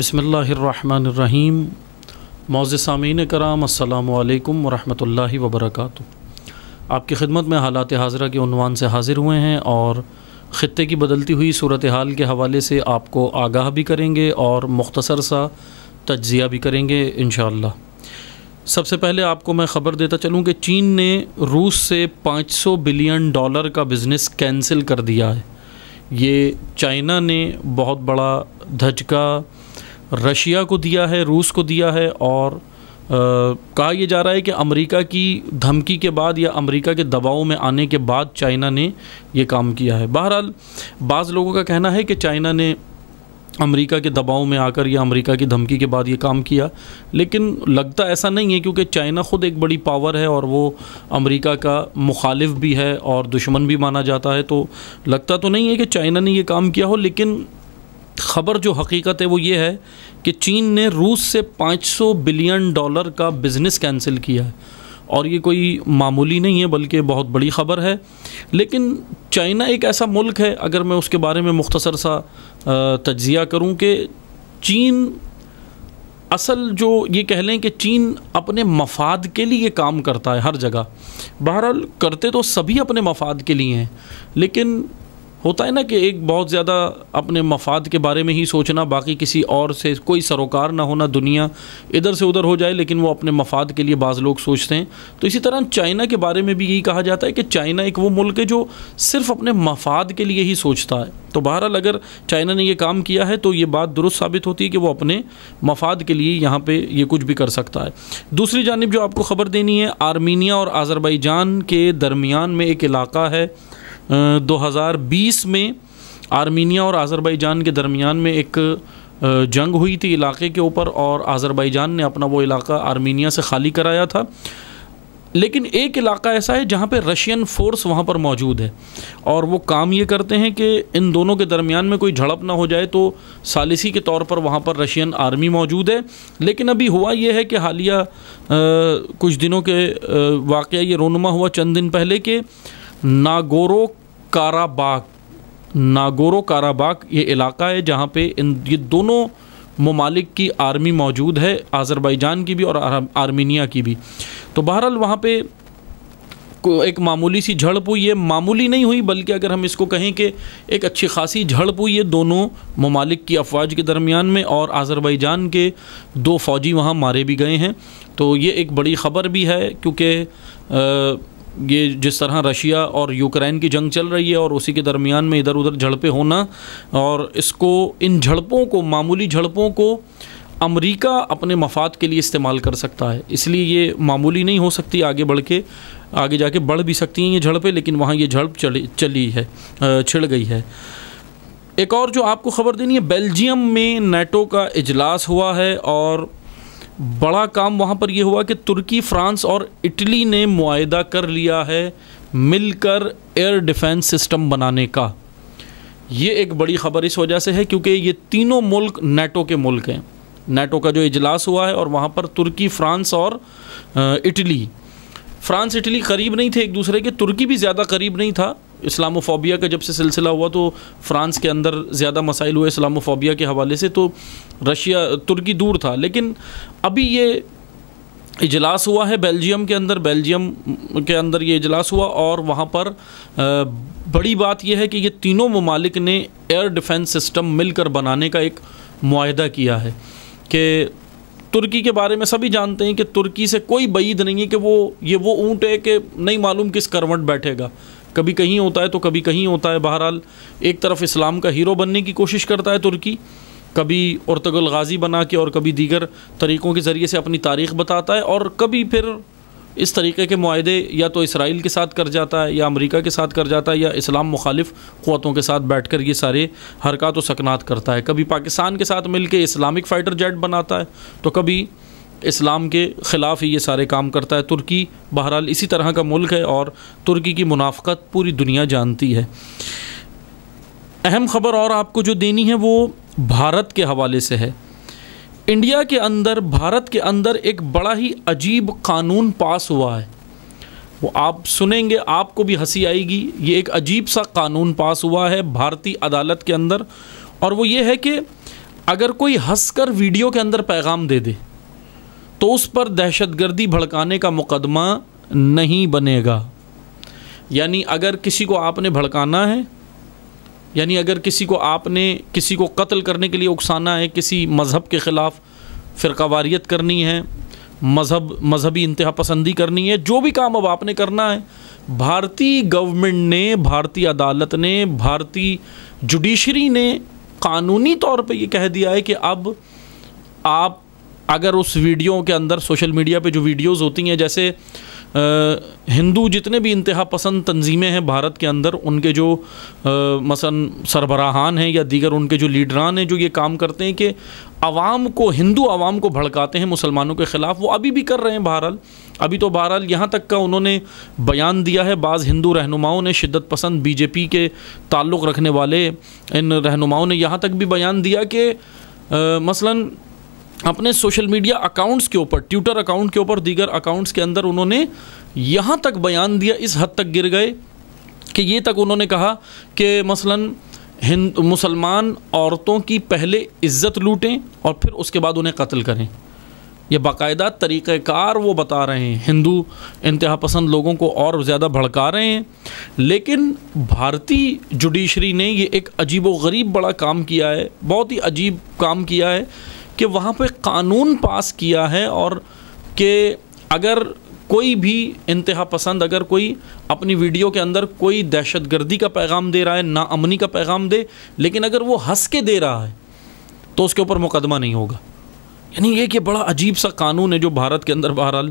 بسم اللہ الرحمن الرحیم۔ معزز سامعین کرام، السلام علیکم ورحمۃ اللہ وبرکاتہ۔ آپ کی خدمت میں حالات حاضرہ کے عنوان سے حاضر ہوئے ہیں اور خطے کی بدلتی ہوئی صورتحال کے حوالے سے آپ کو آگاہ بھی کریں گے اور مختصر سا تجزیہ بھی کریں گے انشاءاللہ۔ سب سے پہلے آپ کو میں خبر دیتا چلوں کہ چین نے روس سے $500 بلین کا بزنس کینسل کر دیا ہے۔ یہ چائنا نے بہت بڑا دھچکا رشیا کو دیا ہے، روس کو دیا ہے، اور کہا یہ جا رہا ہے کہ امریکہ کی دھمکی کے بعد یا امریکہ کے دباؤ میں آنے کے بعد چائنا نے یہ کام کیا ہے۔ بہرحال بعض لوگوں کا کہنا ہے کہ چائنا نے امریکہ کے دباؤ میں آ کر یا امریکہ کی دھمکی کے بعد یہ کام کیا، لیکن لگتا ایسا نہیں ہے، کیونکہ چائنا خود ایک بڑی پاور ہے اور وہ امریکہ کا مخالف بھی ہے اور دشمن بھی مانا جاتا ہے، تو لگتا تو نہیں ہے کہ چائنا نے یہ کام کیا ہو۔ لیکن خبر جو حقیقت ہے وہ یہ ہے کہ چین نے روس سے $500 بلین کا بزنس کینسل کیا ہے، اور یہ کوئی معمولی نہیں ہے بلکہ بہت بڑی خبر ہے۔ لیکن چائنا ایک ایسا ملک ہے، اگر میں اس کے بارے میں مختصر سا تجزیہ کروں، کہ چین اصل جو یہ کہہ لیں کہ چین اپنے مفاد کے لیے یہ کام کرتا ہے ہر جگہ۔ بہرحال کرتے تو سبھی اپنے مفاد کے لیے ہیں، لیکن ہوتا ہے نا کہ ایک بہت زیادہ اپنے مفاد کے بارے میں ہی سوچنا، باقی کسی اور سے کوئی سروکار نہ ہونا، دنیا ادھر سے ادھر ہو جائے لیکن وہ اپنے مفاد کے لیے بعض لوگ سوچتے ہیں۔ تو اسی طرح چائنا کے بارے میں بھی یہی کہا جاتا ہے کہ چائنا ایک وہ ملک ہے جو صرف اپنے مفاد کے لیے ہی سوچتا ہے۔ تو بہرحال اگر چائنا نے یہ کام کیا ہے تو یہ بات درست ثابت ہوتی ہے کہ وہ اپنے مفاد کے لیے یہاں پہ یہ کچھ بھی کر سکتا ہے۔ دوسری جانب جو آپ کو خبر دینی ہے، آرمینیا اور آذربائیجان کے درمیان میں ایک علاقہ ہے۔ 2020 میں آرمینیا اور آذربائیجان کے درمیان میں ایک جنگ ہوئی تھی علاقے کے اوپر، اور آذربائیجان نے اپنا وہ علاقہ آرمینیا سے خالی کرایا تھا۔ لیکن ایک علاقہ ایسا ہے جہاں پہ رشین فورس وہاں پر موجود ہے، اور وہ کام یہ کرتے ہیں کہ ان دونوں کے درمیان میں کوئی جھڑپ نہ ہو جائے، تو ثالثی کے طور پر وہاں پر رشین آرمی موجود ہے۔ لیکن ابھی ہوا یہ ہے کہ حالیہ کچھ دنوں کے واقعہ یہ رونما ہوا چند دن پہلے کہ ناگورو کاراباخ یہ علاقہ ہے جہاں پہ یہ دونوں ممالک کی آرمی موجود ہے، آذربائیجان کی بھی اور آرمینیا کی بھی۔ تو بہرحال وہاں پہ ایک معمولی سی جھڑپ ہوئی ہے، معمولی نہیں ہوئی بلکہ اگر ہم اس کو کہیں کہ ایک اچھی خاصی جھڑپ ہوئی ہے دونوں ممالک کی افواج کے درمیان میں، اور آذربائیجان کے 2 فوجی وہاں مارے بھی گئے ہیں۔ تو یہ ایک بڑی خبر بھی ہے، کیونکہ یہ جس طرح رشیا اور یوکرین کی جنگ چل رہی ہے اور اسی کے درمیان میں ادھر ادھر جھڑپیں ہونا، اور ان جھڑپوں کو، معمولی جھڑپوں کو امریکہ اپنے مفاد کے لیے استعمال کر سکتا ہے، اس لیے یہ معمولی نہیں ہو سکتی، آگے جا کے بڑھ بھی سکتی ہیں یہ جھڑپیں، لیکن وہاں یہ جھڑپ چھڑ گئی ہے۔ ایک اور جو آپ کو خبر دینی ہے، بیلجیم میں نیٹو کا اجلاس ہوا ہے، اور بڑا کام وہاں پر یہ ہوا کہ ترکی، فرانس اور اٹلی نے معاہدہ کر لیا ہے مل کر ایئر ڈیفنس سسٹم بنانے کا۔ یہ ایک بڑی خبر اس وجہ سے ہے کیونکہ یہ تینوں ملک نیٹو کے ملک ہیں۔ نیٹو کا جو اجلاس ہوا ہے اور وہاں پر ترکی، فرانس اور اٹلی، فرانس اٹلی قریب نہیں تھے ایک دوسرے کے، ترکی بھی زیادہ قریب نہیں تھا۔ اسلاموفوبیا کا جب سے سلسلہ ہوا تو فرانس کے اندر زیادہ مسائل ہوئے اسلاموفوبیا کے حوالے سے، تو ترکی دور تھا۔ لیکن ابھی یہ اجلاس ہوا ہے بیلجیم کے اندر یہ اجلاس ہوا، اور وہاں پر بڑی بات یہ ہے کہ یہ تینوں ممالک نے ایئر ڈیفنس سسٹم مل کر بنانے کا ایک معاہدہ کیا ہے۔ کہ ترکی کے بارے میں سبھی جانتے ہیں کہ ترکی سے کوئی بعید نہیں ہے کہ وہ اونٹ ہے کہ نہیں معلوم کس کروٹ بیٹھے گا، کبھی کہیں ہوتا ہے تو کبھی کہیں ہوتا ہے۔ بہرحال ایک طرف اسلام کا ہیرو بننے کی کوشش کرتا ہے ترکی، کبھی ارطغرل غازی بنا کے اور کبھی دیگر طریقوں کے ذریعے سے اپنی تاریخ بتاتا ہے، اور کبھی پھر اس طریقے کے معاہدے یا تو اسرائیل کے ساتھ کر جاتا ہے یا امریکہ کے ساتھ کر جاتا ہے یا اسلام مخالف قوتوں کے ساتھ بیٹھ کر یہ سارے حرکات و سکنات کرتا ہے۔ کبھی پاکستان کے ساتھ مل کے اسلامک فائٹر جیٹ بناتا ہے، تو کبھی اسلام کے خلاف ہی یہ سارے کام کرتا ہے۔ ترکی بہرحال اسی طرح کا ملک ہے، اور ترکی کی منافقت پوری دنیا جانتی ہے۔ اہم خبر اور آپ کو جو دینی ہے وہ بھارت کے حوالے سے ہے۔ انڈیا کے اندر، بھارت کے اندر ایک بڑا ہی عجیب قانون پاس ہوا ہے، وہ آپ سنیں گے آپ کو بھی ہنسی آئے گی۔ یہ ایک عجیب سا قانون پاس ہوا ہے بھارتی عدالت کے اندر، اور وہ یہ ہے کہ اگر کوئی ہنس کر ویڈیو کے اندر پیغام دے دے تو اس پر دہشت گردی بھڑکانے کا مقدمہ نہیں بنے گا. یعنی اگر کسی کو آپ نے بھڑکانا ہے، یعنی اگر کسی کو آپ نے کسی کو قتل کرنے کے لیے اکسانا ہے، کسی مذہب کے خلاف فرقہ واریت کرنی ہے، مذہبی انتہا پسندی کرنی ہے، جو بھی کام اب آپ نے کرنا ہے، بھارتی گورنمنٹ نے، بھارتی عدالت نے، بھارتی جوڈیشری نے قانونی طور پہ یہ کہہ دیا ہے کہ اب آپ اگر اس ویڈیو کے اندر، سوشل میڈیا پہ جو ویڈیوز ہوتی ہیں، جیسے ہندو جتنے بھی انتہا پسند تنظیمیں ہیں بھارت کے اندر، ان کے جو مثلا سربراہان ہیں یا دیگر ان کے جو لیڈران ہیں جو یہ کام کرتے ہیں کہ عوام کو، ہندو عوام کو بھڑکاتے ہیں مسلمانوں کے خلاف، وہ ابھی بھی کر رہے ہیں. بہرحال ابھی تو بہرحال یہاں تک کا انہوں نے بیان دیا ہے، بعض ہندو رہنماؤں نے، شدت پسند بی جے پی کے تعلق رکھنے والے ان رہنماؤں نے یہاں تک بھی بیان دیا کہ مثلاً اپنے سوشل میڈیا اکاؤنٹس کے اوپر، ٹویٹر اکاؤنٹ کے اوپر، دیگر اکاؤنٹس کے اندر انہوں نے یہاں تک بیان دیا، اس حد تک گر گئے کہ یہ تک انہوں نے کہا کہ مثلاً مسلمان عورتوں کی پہلے عزت لوٹیں اور پھر اس کے بعد انہیں قتل کریں. یہ باقاعدہ طریقہ کار وہ بتا رہے ہیں، ہندو انتہا پسند لوگوں کو اور زیادہ بھڑکا رہے ہیں. لیکن بھارتی جوڈیشری نے یہ ایک عجیب و غریب بڑا کام کیا ہے، بہت ہی عجیب کام کیا ہے کہ وہاں پہ قانون پاس کیا ہے، اور کہ اگر کوئی بھی انتہا پسند، اگر کوئی اپنی ویڈیو کے اندر کوئی دہشت گردی کا پیغام دے رہا ہے، ناامنی کا پیغام دے، لیکن اگر وہ ہنس کے دے رہا ہے تو اس کے اوپر مقدمہ نہیں ہوگا. یعنی یہ کہ بڑا عجیب سا قانون ہے جو بھارت کے اندر بہرحال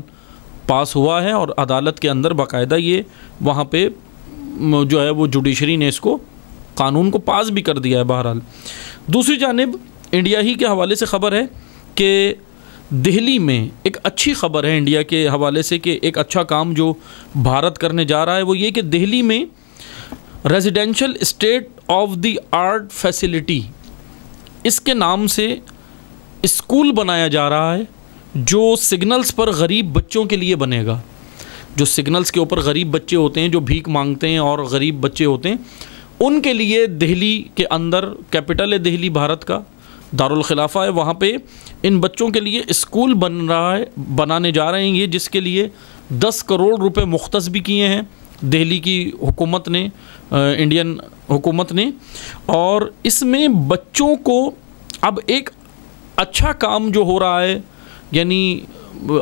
پاس ہوا ہے، اور عدالت کے اندر باقاعدہ یہ وہاں پہ جو ہے وہ جوڈیشری نے اس کو قانون کو پاس بھی کر دیا ہے. بہرحال دوسری جانب انڈیا ہی کے حوالے سے خبر ہے کہ دہلی میں ایک اچھی خبر ہے انڈیا کے حوالے سے، کہ ایک اچھا کام جو بھارت کرنے جا رہا ہے وہ یہ کہ دہلی میں residential state of the art facility, اس کے نام سے اسکول بنایا جا رہا ہے جو سگنلز پر غریب بچوں کے لیے بنے گا. جو سگنلز کے اوپر غریب بچے ہوتے ہیں، جو بھیک مانگتے ہیں اور غریب بچے ہوتے ہیں، ان کے لیے دہلی کے اندر، کیپٹل ہے دہلی بھارت کا، دارالخلافہ ہے، وہاں پہ ان بچوں کے لیے اسکول بنانے جا رہے ہیں یہ، جس کے لیے 10 کروڑ روپے مختص بھی کیے ہیں دہلی کی حکومت نے، انڈین حکومت نے. اور اس میں بچوں کو اب ایک اچھا کام جو ہو رہا ہے، یعنی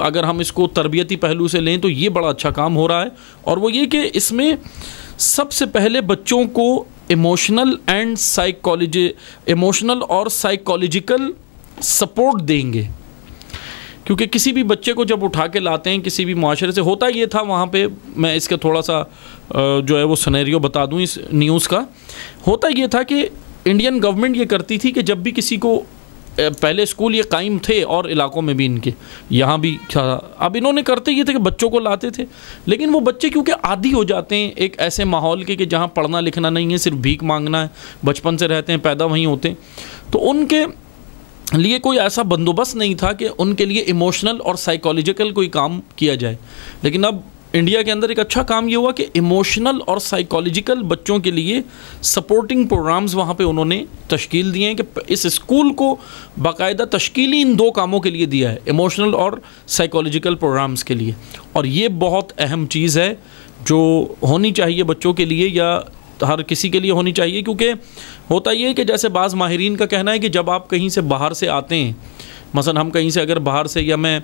اگر ہم اس کو تربیتی پہلو سے لیں تو یہ بڑا اچھا کام ہو رہا ہے، اور وہ یہ کہ اس میں سب سے پہلے بچوں کو ایموشنل اور سائیکولوجیکل سپورٹ دیں گے. کیونکہ کسی بھی بچے کو جب اٹھا کے لاتے ہیں کسی بھی معاشرے سے، ہوتا یہ تھا وہاں پہ، میں اس کا تھوڑا سا جو ہے وہ سینیریو بتا دوں اس نیوز کا. ہوتا یہ تھا کہ انڈین گورنمنٹ یہ کرتی تھی کہ جب بھی کسی کو، پہلے اسکول یہ قائم تھے اور علاقوں میں بھی ان کے، یہاں بھی تھا، اب انہوں نے کرتے یہ تھے کہ بچوں کو لاتے تھے، لیکن وہ بچے کیونکہ عادی ہو جاتے ہیں ایک ایسے ماحول کے کہ جہاں پڑھنا لکھنا نہیں ہے، صرف بھیک مانگنا ہے، بچپن سے رہتے ہیں، پیدا وہیں ہوتے ہیں، تو ان کے لیے کوئی ایسا بندوبست نہیں تھا کہ ان کے لیے ایموشنل اور سائیکولوجیکل کوئی کام کیا جائے. لیکن اب انڈیا کے اندر ایک اچھا کام یہ ہوا کہ ایموشنل اور سائیکولوجیکل بچوں کے لیے سپورٹنگ پروگرامز وہاں پہ انہوں نے تشکیل دیے ہیں، کہ اس اسکول کو باقاعدہ تشکیلی ان 2 کاموں کے لیے دیا ہے، ایموشنل اور سائیکولوجیکل پروگرامز کے لیے. اور یہ بہت اہم چیز ہے جو ہونی چاہیے بچوں کے لیے، یا ہر کسی کے لیے ہونی چاہیے. کیونکہ ہوتا یہ ہے کہ جیسے بعض ماہرین کا کہنا ہے کہ جب آپ کہیں سے باہر سے آتے ہیں، مثلا ہم کہیں سے اگر باہر سے، یا میں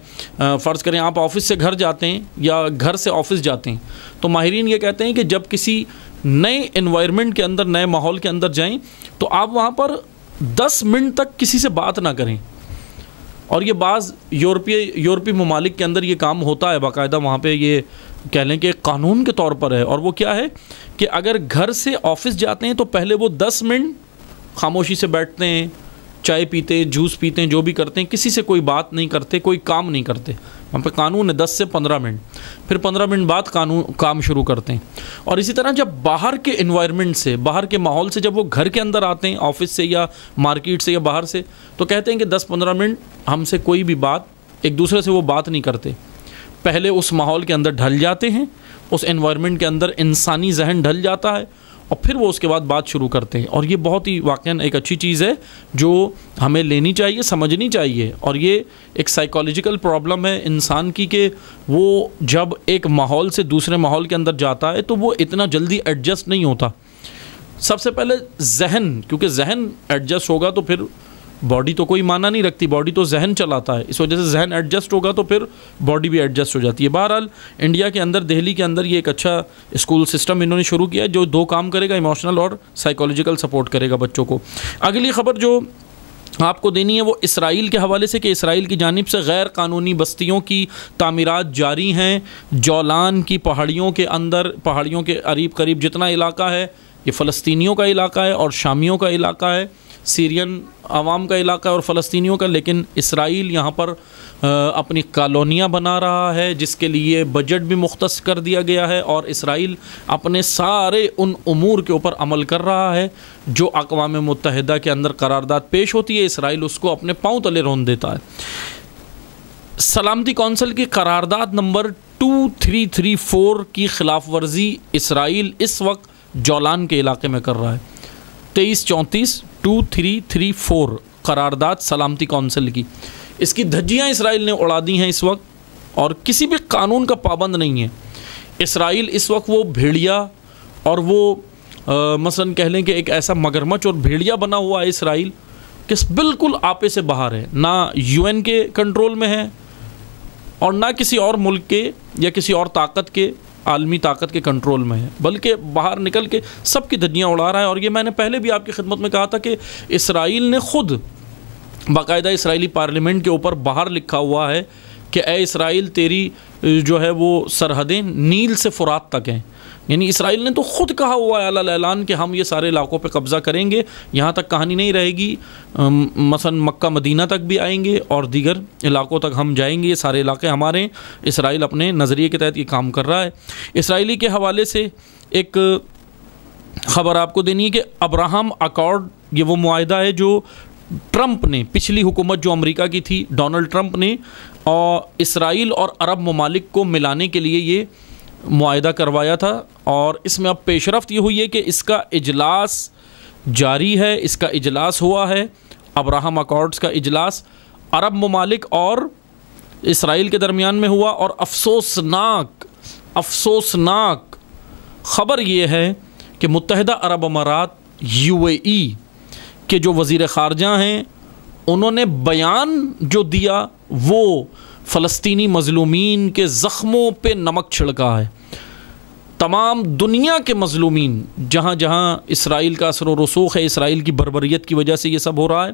فرض کریں آپ آفس سے گھر جاتے ہیں یا گھر سے آفس جاتے ہیں، تو ماہرین یہ کہتے ہیں کہ جب کسی نئے انوائرمنٹ کے اندر، نئے ماحول کے اندر جائیں تو آپ وہاں پر 10 منٹ تک کسی سے بات نہ کریں. اور یہ بعض یورپی ممالک کے اندر یہ کام ہوتا ہے باقاعدہ، وہاں پہ یہ کہہ لیں کہ قانون کے طور پر ہے. اور وہ کیا ہے کہ اگر گھر سے آفس جاتے ہیں تو پہلے وہ 10 منٹ خاموشی سے بیٹھتے ہیں، چائے پیتے ہیں، جوس پیتے ہیں، جو بھی کرتے ہیں، کسی سے کوئی بات نہیں کرتے، کوئی کام نہیں کرتے. وہاں پہ قانون ہے 10 سے 15 منٹ، پھر 15 منٹ بعد کام شروع کرتے ہیں. اور اسی طرح جب باہر کے انوائرمنٹ سے، باہر کے ماحول سے جب وہ گھر کے اندر آتے ہیں، آفس سے یا مارکیٹ سے یا باہر سے، تو کہتے ہیں کہ 10-15 منٹ ہم سے کوئی بھی بات، ایک دوسرے سے وہ بات نہیں کرتے. پہلے اس ماحول کے اندر ڈھل جاتے ہیں، اس انوائرمنٹ کے اندر انسانی ذہن ڈھل جاتا ہے، اور پھر وہ اس کے بعد بات شروع کرتے ہیں. اور یہ بہت ہی واقعاً ایک اچھی چیز ہے جو ہمیں لینی چاہیے, سمجھنی چاہیے. اور یہ ایک سائیکالوجیکل پرابلم ہے انسان کی کہ وہ جب ایک ماحول سے دوسرے ماحول کے اندر جاتا ہے تو وہ اتنا جلدی ایڈجسٹ نہیں ہوتا. سب سے پہلے ذہن, کیونکہ ذہن ایڈجسٹ ہوگا تو پھر باڈی تو کوئی معنی نہیں رکھتی, باڈی تو ذہن چلاتا ہے, اس وجہ سے ذہن ایڈجسٹ ہوگا تو پھر باڈی بھی ایڈجسٹ ہو جاتی ہے. بہرحال انڈیا کے اندر, دہلی کے اندر یہ ایک اچھا اسکول سسٹم انہوں نے شروع کیا ہے جو 2 کام کرے گا, ایموشنل اور سائیکالوجیکل سپورٹ کرے گا بچوں کو. اگلی خبر جو آپ کو دینی ہے وہ اسرائیل کے حوالے سے کہ اسرائیل کی جانب سے غیر قانونی بستیوں کی تعمیرات جاری ہیں. جولان کی پہاڑیوں کے اندر, پہاڑیوں کے قریب جتنا علاقہ ہے یہ فلسطینیوں کا علاقہ ہے اور شامیوں کا علاقہ ہے, سیرین عوام کا علاقہ ہے اور فلسطینیوں کا. لیکن اسرائیل یہاں پر اپنی کالونیاں بنا رہا ہے جس کے لیے بجٹ بھی مختص کر دیا گیا ہے, اور اسرائیل اپنے سارے ان امور کے اوپر عمل کر رہا ہے جو اقوام متحدہ کے اندر قرارداد پیش ہوتی ہے, اسرائیل اس کو اپنے پاؤں تلے رون دیتا ہے. سلامتی کونسل کی قرارداد نمبر 2334 کی خلاف ورزی اسرائیل اس وقت جولان کے علاقے میں کر رہا ہے. 2334 قرارداد سلامتی کونسل کی, اس کی دھجیاں اسرائیل نے اڑا دی ہیں اس وقت, اور کسی بھی قانون کا پابند نہیں ہے. اسرائیل اس وقت وہ بھیڑیا اور وہ مثلا کہہ لیں کہ ایک ایسا مگرمچھ اور بھیڑیا بنا ہوا ہے اسرائیل کہ بالکل آپے سے باہر ہے, نہ UN کے کنٹرول میں ہے اور نہ کسی اور ملک کے یا کسی اور طاقت کے, عالمی طاقت کے کنٹرول میں ہے, بلکہ باہر نکل کے سب کی دھجیاں اڑا رہا ہے. اور یہ میں نے پہلے بھی آپ کی خدمت میں کہا تھا کہ اسرائیل نے خود باقاعدہ اسرائیلی پارلیمنٹ کے اوپر باہر لکھا ہوا ہے کہ اے اسرائیل تیری جو ہے وہ سرحدیں نیل سے فرات تک ہیں. یعنی اسرائیل نے تو خود کہا ہوا ہے علی اعلان کہ ہم یہ سارے علاقوں پہ قبضہ کریں گے, یہاں تک کہانی نہیں رہے گی, مثلا مکہ مدینہ تک بھی آئیں گے اور دیگر علاقوں تک ہم جائیں گے, یہ سارے علاقے ہمارے ہیں. اسرائیل اپنے نظریے کے تحت یہ کام کر رہا ہے. اسرائیلی کے حوالے سے ایک خبر آپ کو دینی ہے کہ ابراہم اکارڈ, یہ وہ معاہدہ ہے جو ٹرمپ نے, پچھلی حکومت جو امریکہ کی تھی ڈونلڈ ٹرمپ نے, اور اسرائیل اور عرب ممالک کو ملانے کے لیے یہ معاہدہ کروایا تھا. اور اس میں اب پیش رفت یہ ہوئی ہے کہ اس کا اجلاس جاری ہے, اس کا اجلاس ہوا ہے, ابراہم اکارڈز کا اجلاس عرب ممالک اور اسرائیل کے درمیان میں ہوا. اور افسوسناک خبر یہ ہے کہ متحدہ عرب امارات UAE کے جو وزیر خارجہ ہیں انہوں نے بیان جو دیا وہ فلسطینی مظلومین کے زخموں پہ نمک چھڑکا ہے. تمام دنیا کے مظلومین, جہاں جہاں اسرائیل کا اثر و رسوخ ہے, اسرائیل کی بربریت کی وجہ سے یہ سب ہو رہا ہے,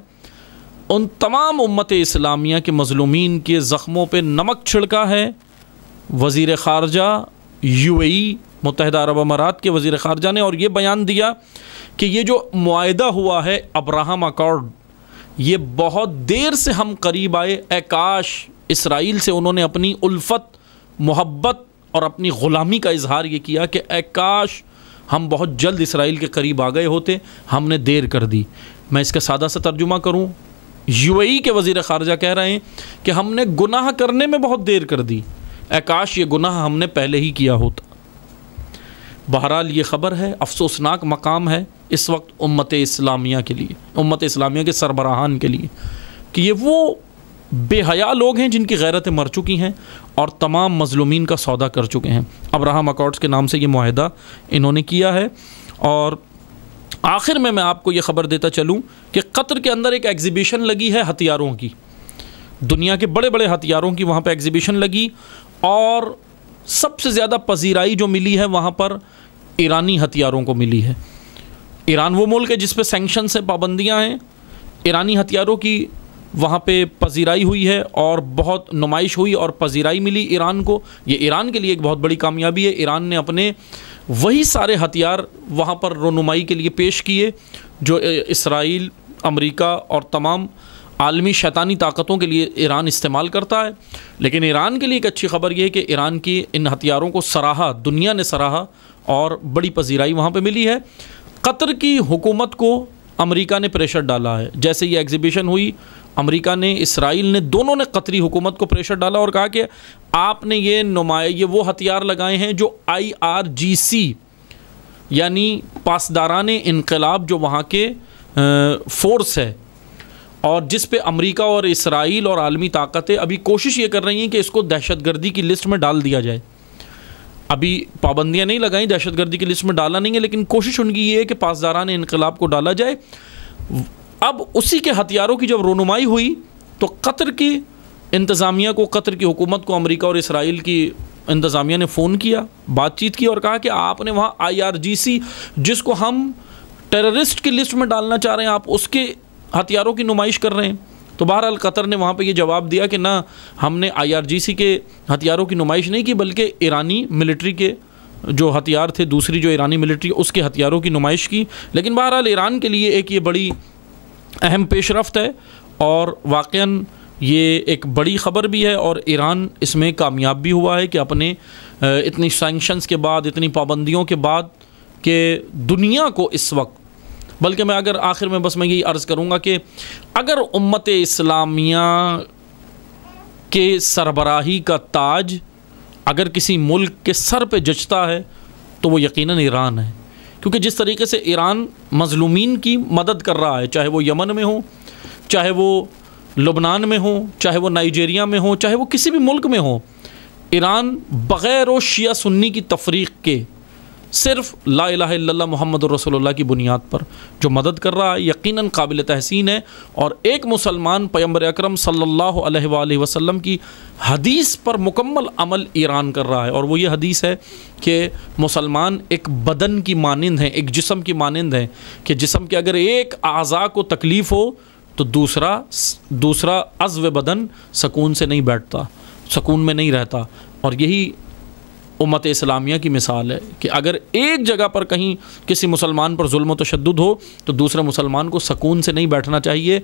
ان تمام امت اسلامیہ کے مظلومین کے زخموں پہ نمک چھڑکا ہے وزیر خارجہ UAE متحدہ عرب امارات کے وزیر خارجہ نے. اور یہ بیان دیا کہ یہ جو معاہدہ ہوا ہے ابراہم اکارڈ, یہ بہت دیر سے ہم قریب آئے, اے کاش اسرائیل سے انہوں نے اپنی الفت, محبت اور اپنی غلامی کا اظہار یہ کیا کہ اے کاش ہم بہت جلد اسرائیل کے قریب آ گئے ہوتے, ہم نے دیر کر دی. میں اس کا سادہ سا ترجمہ کروں, UAE کے وزیر خارجہ کہہ رہے ہیں کہ ہم نے گناہ کرنے میں بہت دیر کر دی, اے کاش یہ گناہ ہم نے پہلے ہی کیا ہوتا. بہرحال یہ خبر ہے, افسوسناک مقام ہے اس وقت امت اسلامیہ کے لیے, امت اسلامیہ کے سربراہان کے لیے, کہ یہ وہ بے حیا لوگ ہیں جن کی غیرتیں مر چکی ہیں اور تمام مظلومین کا سودا کر چکے ہیں. ابراہم اکارڈز کے نام سے یہ معاہدہ انہوں نے کیا ہے. اور آخر میں آپ کو یہ خبر دیتا چلوں کہ قطر کے اندر ایک ایگزیبیشن لگی ہے ہتھیاروں کی, دنیا کے بڑے بڑے ہتھیاروں کی وہاں پہ ایگزیبیشن لگی, اور سب سے زیادہ پذیرائی جو ملی ہے وہاں پر ایرانی ہتھیاروں کو ملی ہے. ایران وہ ملک ہے جس پہ سینکشن سے پابندیاں ہیں, ایرانی ہتھیاروں کی وہاں پہ پذیرائی ہوئی ہے اور بہت نمائش ہوئی اور پذیرائی ملی ایران کو. یہ ایران کے لیے ایک بہت بڑی کامیابی ہے. ایران نے اپنے وہی سارے ہتھیار وہاں پر رونمائی کے لیے پیش کیے جو اسرائیل, امریکہ اور تمام عالمی شیطانی طاقتوں کے لیے ایران استعمال کرتا ہے. لیکن ایران کے لیے ایک اچھی خبر یہ ہے کہ ایران کی ان ہتھیاروں کو سراہا, دنیا نے سراہا اور بڑی پذیرائی وہاں پہ ملی ہے. قطر کی حکومت کو امریکہ نے پریشر ڈالا ہے. جیسے یہ ایگزیبیشن ہوئی, امریکہ نے, اسرائیل نے, دونوں نے قطری حکومت کو پریشر ڈالا اور کہا کہ آپ نے یہ وہ ہتھیار لگائے ہیں جو IRGC یعنی پاسداران انقلاب جو وہاں کے فورس ہے، اور جس پہ امریکہ اور اسرائیل اور عالمی طاقتیں ابھی کوشش یہ کر رہی ہیں کہ اس کو دہشت گردی کی لسٹ میں ڈال دیا جائے. ابھی پابندیاں نہیں لگائیں، دہشت گردی کی لسٹ میں ڈالا نہیں ہے، لیکن کوشش ان کی یہ ہے کہ پاسداران انقلاب کو ڈالا جائے. اب اسی کے ہتھیاروں کی جب رونمائی ہوئی تو قطر کی انتظامیہ کو، قطر کی حکومت کو امریکہ اور اسرائیل کی انتظامیہ نے فون کیا، بات چیت کی، اور کہا کہ آپ نے وہاں IRGC جس کو ہم ٹیررسٹ کی لسٹ میں ڈالنا چاہ رہے ہیں، آپ اس کے ہتھیاروں کی نمائش کر رہے ہیں. تو بہرحال قطر نے وہاں پہ یہ جواب دیا کہ نہ، ہم نے IRGC کے ہتھیاروں کی نمائش نہیں کی، بلکہ ایرانی ملٹری کے جو ہتھیار تھے، دوسری جو ایرانی ملٹری، اس کے ہتھیاروں کی نمائش کی. لیکن بہرحال ایران کے لیے ایک یہ بڑی اہم پیش رفت ہے، اور واقعاً یہ ایک بڑی خبر بھی ہے، اور ایران اس میں کامیاب بھی ہوا ہے کہ اپنے اتنی سینکشنز کے بعد، اتنی پابندیوں کے بعد، کہ دنیا کو اس وقت، بلکہ میں اگر آخر میں بس میں یہی عرض کروں گا کہ اگر امت اسلامیہ کے سربراہی کا تاج اگر کسی ملک کے سر پہ جچتا ہے تو وہ یقیناً ایران ہے. کیونکہ جس طریقے سے ایران مظلومین کی مدد کر رہا ہے، چاہے وہ یمن میں ہو، چاہے وہ لبنان میں ہو، چاہے وہ نائجیریا میں ہو، چاہے وہ کسی بھی ملک میں ہو، ایران بغیر و شیعہ سنی کی تفریق کے صرف لا الہ الا اللہ محمد رسول اللہ کی بنیاد پر جو مدد کر رہا ہے، یقیناً قابل تحسین ہے. اور ایک مسلمان پیغمبر اکرم صلی اللہ علیہ وآلہ وسلم کی حدیث پر مکمل عمل ایران کر رہا ہے، اور وہ یہ حدیث ہے کہ مسلمان ایک بدن کی مانند ہیں، ایک جسم کی مانند ہیں، کہ جسم کے اگر ایک اعضاء کو تکلیف ہو تو دوسرا عضو بدن سکون سے نہیں بیٹھتا، سکون میں نہیں رہتا. اور یہی امت اسلامیہ کی مثال ہے کہ اگر ایک جگہ پر کہیں کسی مسلمان پر ظلم و تشدد ہو تو دوسرے مسلمان کو سکون سے نہیں بیٹھنا چاہیے،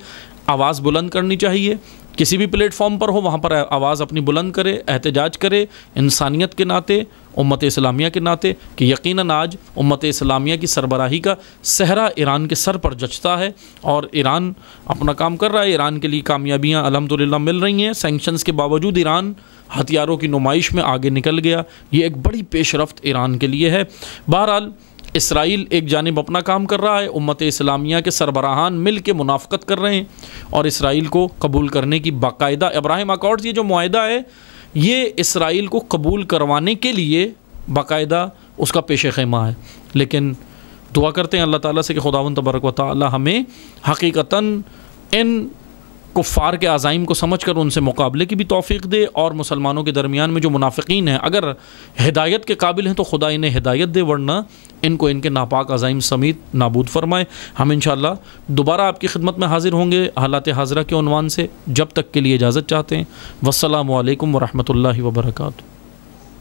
آواز بلند کرنی چاہیے. کسی بھی پلیٹ فارم پر ہو وہاں پر آواز اپنی بلند کرے، احتجاج کرے، انسانیت کے ناطے، امت اسلامیہ کے ناطے، کہ یقیناً آج امت اسلامیہ کی سربراہی کا صحرا ایران کے سر پر جچتا ہے، اور ایران اپنا کام کر رہا ہے. ایران کے لیے کامیابیاں الحمدللہ مل رہی ہیں. سینکشنز کے باوجود ایران ہتھیاروں کی نمائش میں آگے نکل گیا. یہ ایک بڑی پیش رفت ایران کے لیے ہے. بہرحال اسرائیل ایک جانب اپنا کام کر رہا ہے، امت اسلامیہ کے سربراہان مل کے منافقت کر رہے ہیں، اور اسرائیل کو قبول کرنے کی باقاعدہ ابراہیم اکارڈز، یہ جو معاہدہ ہے، یہ اسرائیل کو قبول کروانے کے لیے باقاعدہ اس کا پیش خیمہ ہے. لیکن دعا کرتے ہیں اللہ تعالیٰ سے کہ خداوند تبارک و تعالیٰ ہمیں حقیقتاً ان کفار کے عزائم کو سمجھ کر ان سے مقابلے کی بھی توفیق دے، اور مسلمانوں کے درمیان میں جو منافقین ہیں اگر ہدایت کے قابل ہیں تو خدا انہیں ہدایت دے، ورنہ ان کو ان کے ناپاک عزائم سمیت نابود فرمائے. ہم انشاءاللہ دوبارہ آپ کی خدمت میں حاضر ہوں گے حالات حاضرہ کے عنوان سے. جب تک کے لیے اجازت چاہتے ہیں. والسلام علیکم ورحمۃ اللہ وبرکاتہ.